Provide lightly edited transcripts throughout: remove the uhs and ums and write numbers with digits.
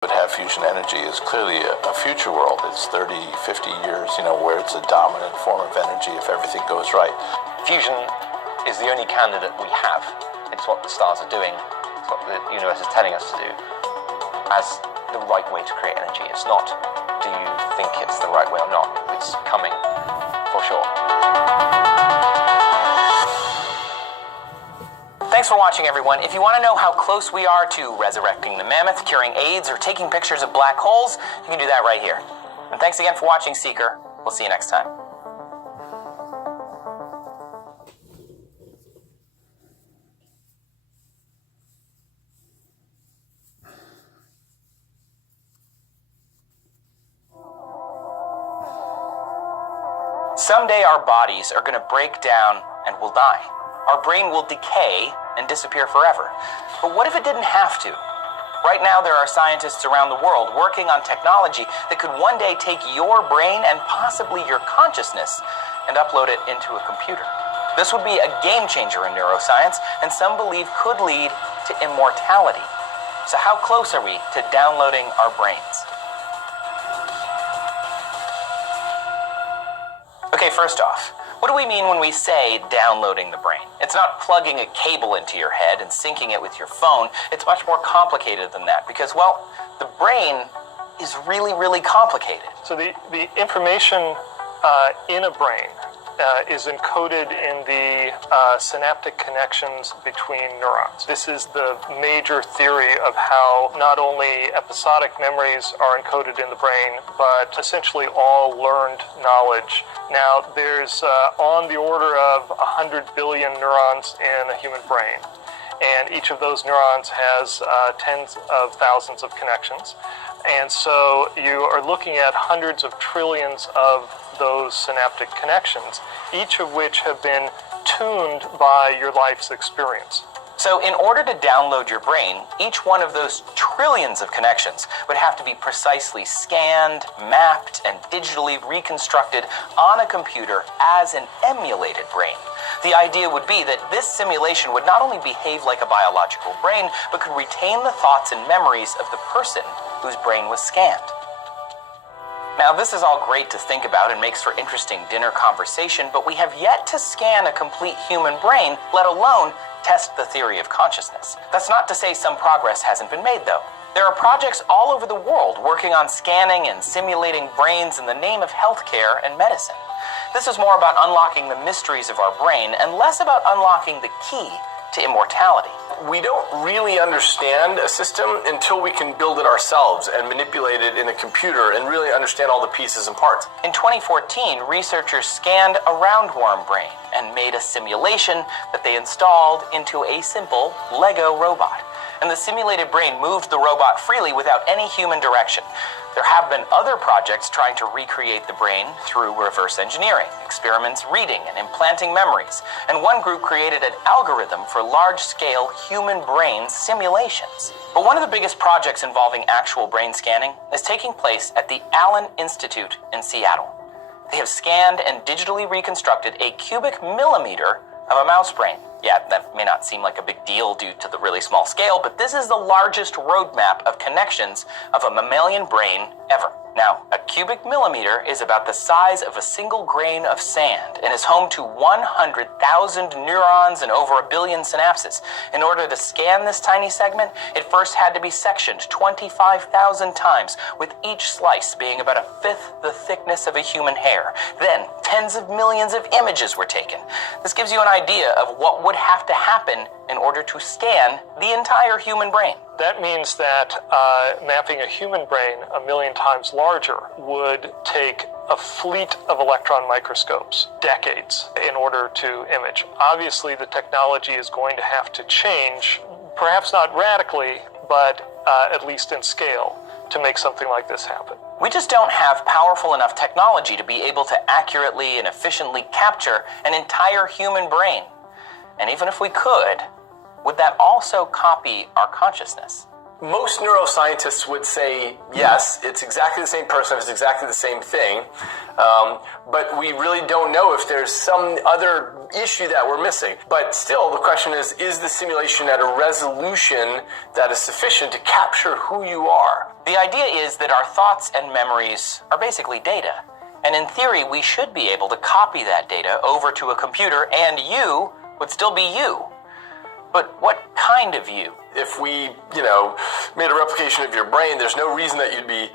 But have fusion energy is clearly a future world. It's 30, 50 years, where it's a dominant form of energy if everything goes right. Fusion is the only candidate we have. It's what the stars are doing. It's what the universe is telling us to do as the right way to create energy. It's not, do you think it's the right way or not? It's coming, for sure. Thanks for watching, everyone. If you want to know how close we are to resurrecting the mammoth, curing AIDS, or taking pictures of black holes, you can do that right here. And thanks again for watching, Seeker. We'll see you next time. Someday our bodies are going to break down and we'll die. Our brain will decay and disappear forever. But what if it didn't have to? Right now, there are scientists around the world working on technology that could one day take your brain and possibly your consciousness and upload it into a computer. This would be a game changer in neuroscience, and some believe could lead to immortality. So how close are we to downloading our brains? Okay, first off, what do we mean when we say downloading the brain? It's not plugging a cable into your head and syncing it with your phone. It's much more complicated than that because, well, the brain is really, really complicated. So the information in a brain is encoded in the synaptic connections between neurons. This is the major theory of how not only episodic memories are encoded in the brain, but essentially all learned knowledge. Now, there's on the order of 100 billion neurons in a human brain, and each of those neurons has tens of thousands of connections. And so you are looking at hundreds of trillions of those synaptic connections, each of which have been tuned by your life's experience. So in order to download your brain, each one of those trillions of connections would have to be precisely scanned, mapped, and digitally reconstructed on a computer as an emulated brain. The idea would be that this simulation would not only behave like a biological brain, but could retain the thoughts and memories of the person whose brain was scanned. Now, this is all great to think about and makes for interesting dinner conversation, but we have yet to scan a complete human brain, let alone test the theory of consciousness. That's not to say some progress hasn't been made, though. There are projects all over the world working on scanning and simulating brains in the name of healthcare and medicine. This is more about unlocking the mysteries of our brain and less about unlocking the key to immortality. We don't really understand a system until we can build it ourselves and manipulate it in a computer and really understand all the pieces and parts. In 2014, researchers scanned a roundworm brain and made a simulation that they installed into a simple Lego robot. And the simulated brain moved the robot freely without any human direction. There have been other projects trying to recreate the brain through reverse engineering, experiments reading and implanting memories, and one group created an algorithm for large-scale human brain simulations. But one of the biggest projects involving actual brain scanning is taking place at the Allen Institute in Seattle. They have scanned and digitally reconstructed a cubic millimeter of a mouse brain. Yeah, that may not seem like a big deal due to the really small scale, but this is the largest roadmap of connections of a mammalian brain ever. Now, a cubic millimeter is about the size of a single grain of sand and is home to 100,000 neurons and over 1 billion synapses. In order to scan this tiny segment, it first had to be sectioned 25,000 times, with each slice being about 1/5 the thickness of a human hair. Then, tens of millions of images were taken. This gives you an idea of what would have to happen in order to scan the entire human brain. That means that mapping a human brain 1 million times larger would take a fleet of electron microscopes, decades, in order to image. Obviously, the technology is going to have to change, perhaps not radically, but at least in scale, to make something like this happen. We just don't have powerful enough technology to be able to accurately and efficiently capture an entire human brain. And even if we could, would that also copy our consciousness? Most neuroscientists would say, yes, it's exactly the same person, it's exactly the same thing, but we really don't know if there's some other issue that we're missing. But still, the question is the simulation at a resolution that is sufficient to capture who you are? The idea is that our thoughts and memories are basically data. And in theory, we should be able to copy that data over to a computer, and you would still be you. But what kind of you? If we, made a replication of your brain, there's no reason that you'd be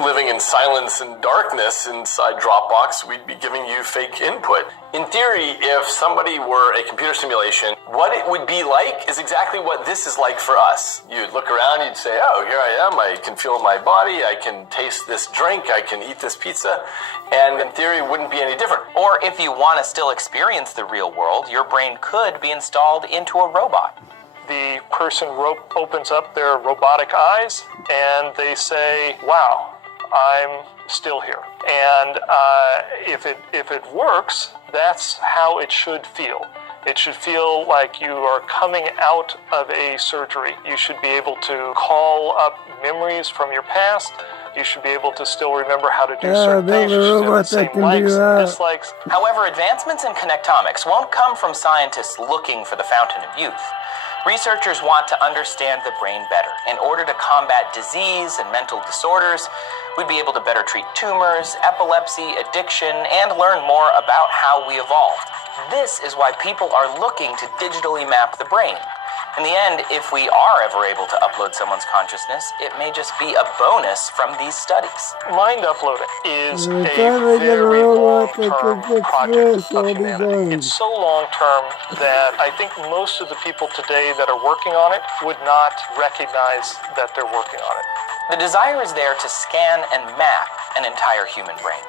living in silence and darkness inside Dropbox. We'd be giving you fake input. In theory, if somebody were a computer simulation, what it would be like is exactly what this is like for us. You'd look around, you'd say, oh, here I am, I can feel my body, I can taste this drink, I can eat this pizza, and in theory, it wouldn't be any different. Or if you want to still experience the real world, your brain could be installed into a robot. The person opens up their robotic eyes and they say, wow, I'm still here. And if it works, that's how it should feel. It should feel like you are coming out of a surgery. You should be able to call up memories from your past. You should be able to still remember how to do certain things. You should have the same likes and dislikes. However, advancements in connectomics won't come from scientists looking for the fountain of youth. Researchers want to understand the brain better. In order to combat disease and mental disorders, we'd be able to better treat tumors, epilepsy, addiction, and learn more about how we evolved. This is why people are looking to digitally map the brain. In the end, if we are ever able to upload someone's consciousness, it may just be a bonus from these studies. Mind uploading is a very long-term project of humanity. It's so long-term that I think most of the people today that are working on it would not recognize that they're working on it. The desire is there to scan and map an entire human brain.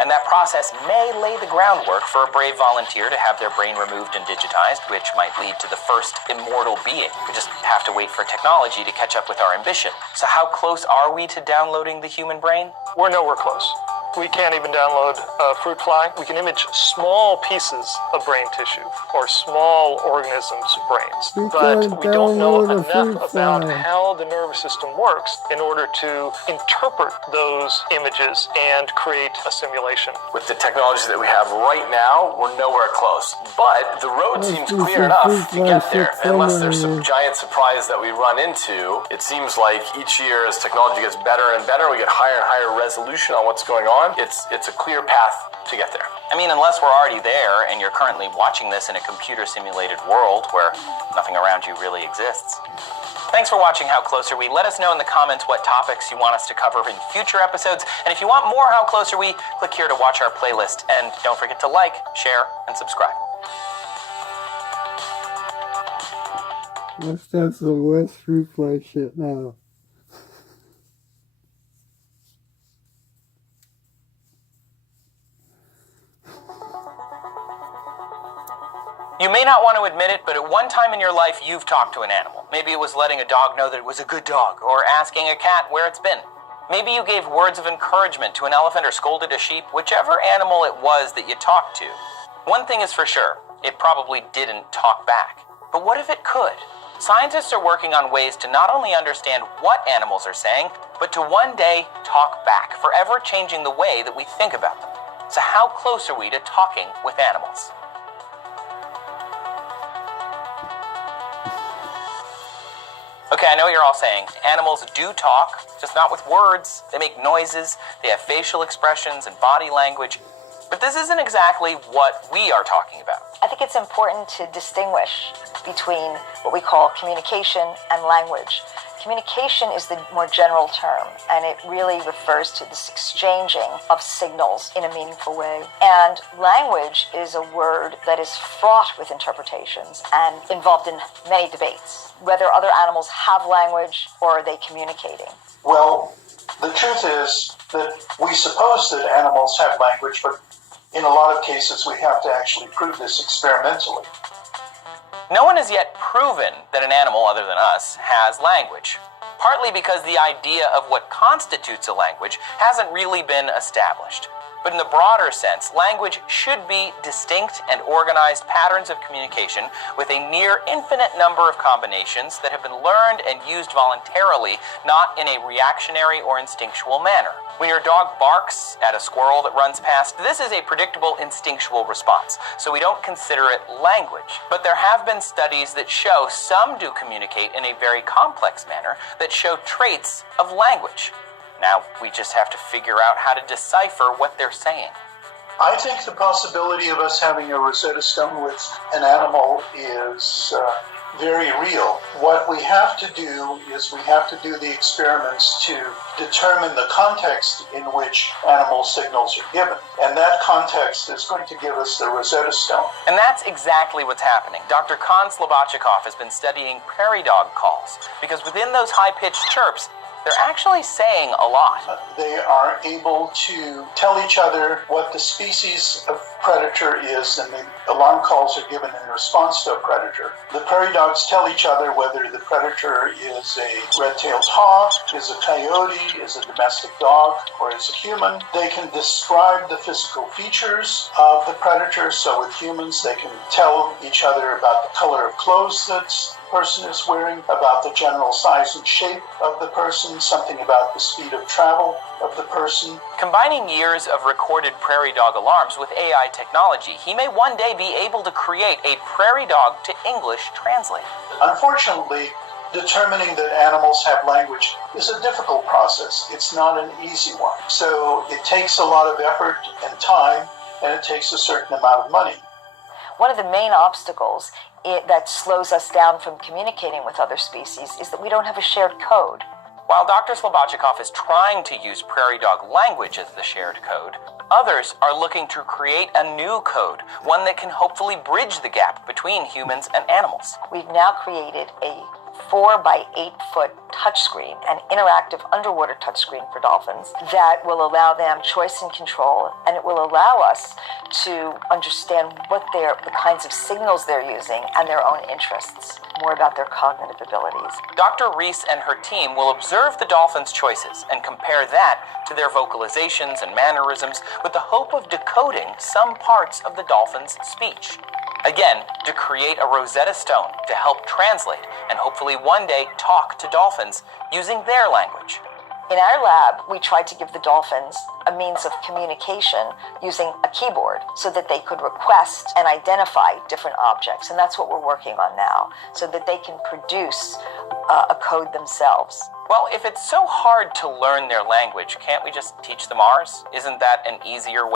And that process may lay the groundwork for a brave volunteer to have their brain removed and digitized, which might lead to the first immortal being. We just have to wait for technology to catch up with our ambition. So how close are we to downloading the human brain? We're nowhere close. We can't even download fruit fly. We can image small pieces of brain tissue or small organisms' brains. But we don't know enough about how the nervous system works in order to interpret those images and create a simulation. With the technology that we have right now, we're nowhere close. But the road seems clear enough to get there, unless there's some giant surprise that we run into. It seems like each year as technology gets better and better, we get higher and higher resolution on what's going on. It's a clear path to get there. I mean, unless we're already there and you're currently watching this in a computer-simulated world where nothing around you really exists. Thanks for watching How Close Are We? Let us know in the comments what topics you want us to cover in future episodes. And if you want more How Close Are We, click here to watch our playlist. And don't forget to like, share, and subscribe. Let's have some West Fruit Fly shit now. You may not want to admit it, but at one time in your life, you've talked to an animal. Maybe it was letting a dog know that it was a good dog, or asking a cat where it's been. Maybe you gave words of encouragement to an elephant or scolded a sheep, whichever animal it was that you talked to. One thing is for sure, it probably didn't talk back. But what if it could? Scientists are working on ways to not only understand what animals are saying, but to one day talk back, forever changing the way that we think about them. So how close are we to talking with animals? Okay, I know what you're all saying. Animals do talk, just not with words. They make noises, they have facial expressions and body language. But this isn't exactly what we are talking about. I think it's important to distinguish between what we call communication and language. Communication is the more general term, and it really refers to this exchanging of signals in a meaningful way. And language is a word that is fraught with interpretations and involved in many debates, whether other animals have language or are they communicating. Well, the truth is that we suppose that animals have language, but in a lot of cases we have to actually prove this experimentally. No one has yet proven that an animal other than us has language, partly because the idea of what constitutes a language hasn't really been established. But in the broader sense, language should be distinct and organized patterns of communication with a near infinite number of combinations that have been learned and used voluntarily, not in a reactionary or instinctual manner. When your dog barks at a squirrel that runs past, this is a predictable instinctual response, so we don't consider it language. But there have been studies that show some do communicate in a very complex manner that show traits of language. Now, we just have to figure out how to decipher what they're saying. I think the possibility of us having a Rosetta Stone with an animal is very real. What we have to do is we have to do the experiments to determine the context in which animal signals are given. And that context is going to give us the Rosetta Stone. And that's exactly what's happening. Dr. Kon Slobodchikov has been studying prairie dog calls because within those high-pitched chirps, they're actually saying a lot. They are able to tell each other what the species of predator is, and the alarm calls are given in response to a predator. The prairie dogs tell each other whether the predator is a red-tailed hawk, is a coyote, is a domestic dog, or is a human. They can describe the physical features of the predator. So with humans, they can tell each other about the color of clothes that the person is wearing, about the general size and shape of the person, something about the speed of travel of the person. Combining years of recorded prairie dog alarms with AI technology, he may one day be able to create a prairie dog to English translate. Unfortunately, determining that animals have language is a difficult process. It's not an easy one. So it takes a lot of effort and time, and it takes a certain amount of money. One of the main obstacles that slows us down from communicating with other species is that we don't have a shared code. While Dr. Slobodchikov is trying to use prairie dog language as the shared code, others are looking to create a new code, one that can hopefully bridge the gap between humans and animals. We've now created a 4 by 8 foot touchscreen, an interactive underwater touchscreen for dolphins that will allow them choice and control, and it will allow us to understand what the kinds of signals they're using and their own interests, more about their cognitive abilities. Dr. Reese and her team will observe the dolphins' choices and compare that to their vocalizations and mannerisms with the hope of decoding some parts of the dolphin's speech. Again, to create a Rosetta Stone to help translate and hopefully one day talk to dolphins using their language. In our lab, we tried to give the dolphins a means of communication using a keyboard so that they could request and identify different objects. And that's what we're working on now, so that they can produce a code themselves. Well, if it's so hard to learn their language, can't we just teach them ours? Isn't that an easier way?